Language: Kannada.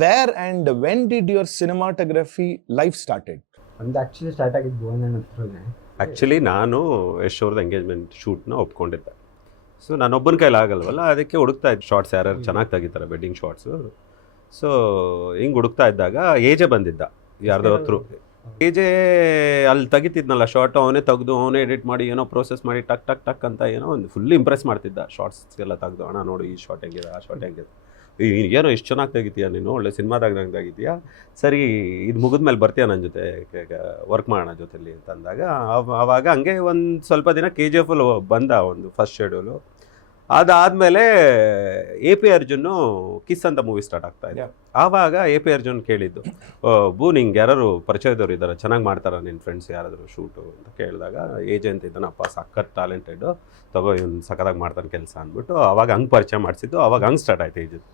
Where and when did your cinematography life started? ಒಂದು ಆ್ಯಕ್ಚುಲಿ ಸ್ಟಾರ್ಟ್ ಆಗಿದ್ದು ಭುವನ್ ಹತ್ರನೇ. ಆ್ಯಕ್ಚುಲಿ ನಾನು ಯಶ್ ಅವ್ರದ್ದು ಎಂಗೇಜ್ಮೆಂಟ್ ಶೂಟ್ನ ಒಪ್ಕೊಂಡಿದ್ದೆ. ಸೊ ನಾನೊಬ್ಬನ ಕೈಲಿ ಆಗಲ್ವಲ್ಲ, ಅದಕ್ಕೆ ಹುಡುಕ್ತಾ ಇದ್ದೆ ಶಾರ್ಟ್ಸ್ ಯಾರು ಚೆನ್ನಾಗಿ ತೆಗಿತಾರೆ ವೆಡ್ಡಿಂಗ್ ಶಾರ್ಟ್ಸು. ಸೊ ಹಿಂಗೆ ಹುಡುಕ್ತಾ ಇದ್ದಾಗ ಏಜೆ ಬಂದಿದ್ದ ಯಾರ್ದೋ ಹತ್ರ. ಏಜೆ ಅಲ್ಲಿ ತೆಗಿತಿದ್ನಲ್ಲ ಶಾರ್ಟ್, ಅವನೇ ತೆಗೆದು ಅವನೇ ಎಡಿಟ್ ಮಾಡಿ ಏನೋ ಪ್ರೋಸೆಸ್ ಮಾಡಿ ಟಕ್ ಟಕ್ ಟಕ್ ಅಂತ ಏನೋ ಒಂದು ಫುಲ್ ಇಂಪ್ರೆಸ್ ಮಾಡ್ತಿದ್ದ. ಶಾರ್ಟ್ಸ್ ಎಲ್ಲ ತೆಗೆದು ಅಣ್ಣ ನೋಡು ಈ ಶಾರ್ಟ್ ಹೆಂಗಿದೆ, ಆ ಶಾರ್ಟ್ ಹೆಂಗಿದೆ, ಏನೋ ಇಷ್ಟು ಚೆನ್ನಾಗಿ ತೆಗಿತೀಯ ನೀನು, ಒಳ್ಳೆ ಸಿನಿಮಾದಾಗ ನಂಗೆ ತೆಗಿತೀಯಾ, ಸರಿ ಇದು ಮುಗಿದ್ಮೇಲೆ ಬರ್ತೀಯ ನನ್ನ ಜೊತೆ ವರ್ಕ್ ಮಾಡೋಣ ಜೊತೆಲಿ ಅಂತ ಅಂದಾಗ ಆವಾಗ ಹಂಗೆ ಒಂದು ಸ್ವಲ್ಪ ದಿನ KGF ಬಂದ ಒಂದು ಫಸ್ಟ್ ಶೆಡ್ಯೂಲು. ಅದಾದಮೇಲೆ AP ಅರ್ಜುನ್ನು ಕಿಸ್ ಅಂತ ಮೂವಿ ಸ್ಟಾರ್ಟ್ ಆಗ್ತಾ ಇದೆ. ಆವಾಗ AP ಅರ್ಜುನ್ ಕೇಳಿದ್ದು, ಬೂ ನಿಂಗೆ ಯಾರು ಪರಿಚಯದವ್ರು ಇದ್ದಾರೆ ಚೆನ್ನಾಗಿ ಮಾಡ್ತಾರ ನಿನ್ನ ಫ್ರೆಂಡ್ಸ್ ಯಾರಾದರೂ ಶೂಟು ಅಂತ ಕೇಳಿದಾಗ, ಏಜೆಂಟ್ ಇದ್ದಾನಪ್ಪ ಸಖತ್ ಟ್ಯಾಲೆಂಟೆಡು, ತಗೋ ಇವ್ನು ಸಖತ್ತಾಗಿ ಮಾಡ್ತಾನೆ ಕೆಲಸ ಅಂದ್ಬಿಟ್ಟು ಅವಾಗ ಹಂಗೆ ಪರಿಚಯ ಮಾಡಿಸಿದ್ದು. ಅವಾಗ ಹಂಗೆ ಸ್ಟಾರ್ಟ್ ಆಯ್ತು ಏಜೆಂಟ್.